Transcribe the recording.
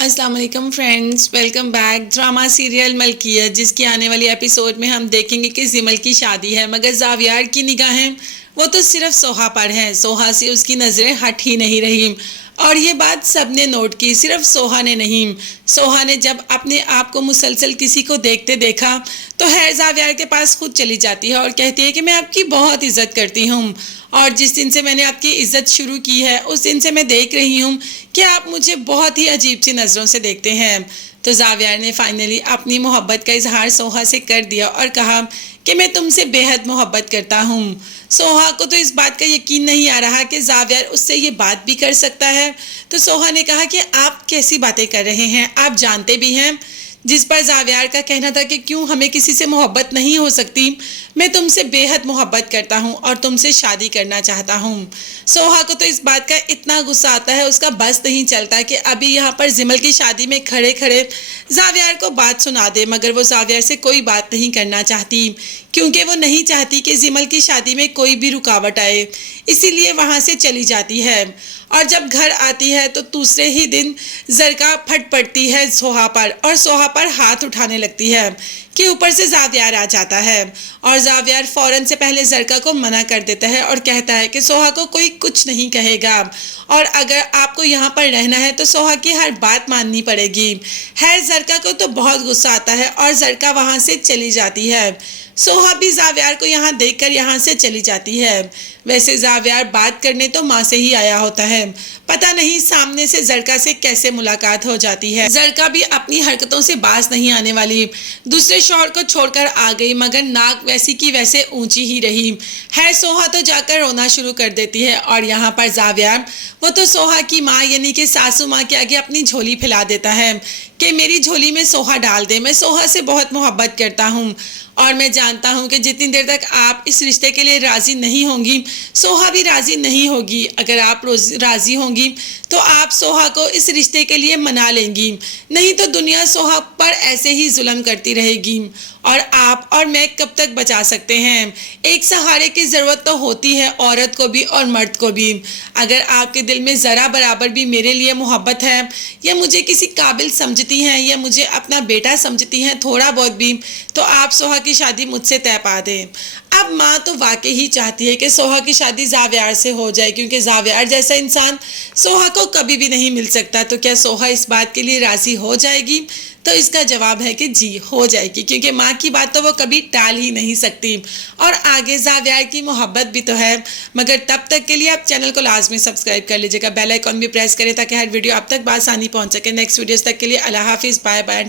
अस्सलाम वालेकुम friends, welcome back. Drama serial Malkiyat, जिसकी आने वाली एपिसोड में हम देखेंगे कि जिमल की शादी है, मगर जावियार की निगाहें वो तो सिर्फ सोहा पर हैं। सोहा से उसकी नज़रें हट ही नहीं रही और ये बात सबने नोट की, सिर्फ सोहा ने नहीं। सोहा ने जब अपने आप को मुसलसल किसी को देखते देखा तो हैर जावियार के पास खुद चली जाती है और कहती है कि मैं आपकी बहुत इज्जत करती हूँ और जिस दिन से मैंने आपकी इज्जत शुरू की है उस दिन से मैं देख रही हूँ कि आप मुझे बहुत ही अजीब सी नज़रों से देखते हैं। तो जावियार ने फाइनली अपनी मोहब्बत का इजहार सोहा से कर दिया और कहा कि मैं तुमसे बेहद मोहब्बत करता हूँ। सोहा को तो इस बात का यकीन नहीं आ रहा कि जावियार उससे ये बात भी कर सकता है। तो सोहा ने कहा कि आप कैसी बातें कर रहे हैं, आप जानते भी हैं। जिस पर जावियार का कहना था कि क्यों हमें किसी से मोहब्बत नहीं हो सकती, मैं तुमसे बेहद मोहब्बत करता हूँ और तुमसे शादी करना चाहता हूँ। सोहा को तो इस बात का इतना गुस्सा आता है, उसका बस नहीं चलता कि अभी यहाँ पर जिमल की शादी में खड़े खड़े जावियार को बात सुना दे, मगर वो जावियार से कोई बात नहीं करना चाहती क्योंकि वो नहीं चाहती कि जिमल की शादी में कोई भी रुकावट आए, इसीलिए वहाँ से चली जाती है। और जब घर आती है तो दूसरे ही दिन जरका फट पड़ती है सोहा पर और सोहा पर हाथ उठाने लगती है कि ऊपर से जावियार आ जाता है और जावियार फौरन से पहले जरका को मना कर देता है और कहता है कि सोहा को कोई कुछ नहीं कहेगा और अगर आपको यहाँ पर रहना है तो सोहा की हर बात माननी पड़ेगी। है जरका को तो बहुत गुस्सा आता है और जरका वहाँ से चली जाती है। सोहा भी जावियार को यहाँ देखकर यहाँ से चली जाती है। वैसे जावियार बात करने तो माँ से ही आया होता है, पता नहीं सामने से जरका से कैसे मुलाकात हो जाती है। जरका भी अपनी हरकतों से बाज नहीं आने वाली, दूसरे शौहर को छोड़कर आ गई मगर नाक वैसी की वैसे ऊंची ही रही है। सोहा तो जाकर रोना शुरू कर देती है और यहाँ पर जावियार वो तो सोहा की माँ यानी कि सासू माँ के आगे अपनी झोली फैला देता है कि मेरी झोली में सोहा डाल दे, मैं सोहा से बहुत मोहब्बत करता हूँ और मैं जानता हूँ कि जितनी देर तक आप इस रिश्ते के लिए राज़ी नहीं होंगी सोहा भी राज़ी नहीं होगी। अगर आप राज़ी होंगी तो आप सोहा को इस रिश्ते के लिए मना लेंगी, नहीं तो दुनिया सोहा पर ऐसे ही जुल्म करती रहेगी और आप और मैं कब तक बचा सकते हैं। एक सहारे की ज़रूरत तो होती है औरत को भी और मर्द को भी। अगर आपके दिल में ज़रा बराबर भी मेरे लिए मोहब्बत है या मुझे किसी काबिल समझती हैं या मुझे अपना बेटा समझती हैं थोड़ा बहुत भी, तो आप सोहा की शादी मुझसे तय पा दें। अब माँ तो वाकई ही चाहती है कि सोहा की शादी जावियार से हो जाए क्योंकि जावियार जैसा इंसान सोहा को कभी भी नहीं मिल सकता। तो क्या सोहा इस बात के लिए राज़ी हो जाएगी? तो इसका जवाब है कि जी हो जाएगी, क्योंकि माँ की बात तो वो कभी टाल ही नहीं सकती और आगे जावियार की मोहब्बत भी तो है। मगर तब तक के लिए आप चैनल को लाजमी सब्सक्राइब कर लीजिएगा, बेल आइकॉन भी प्रेस करें ताकि हर वीडियो आप तक बआसानी पहुँच सके। नेक्स्ट वीडियोस तक के लिए अल्लाह हाफिज़, बाय बाय।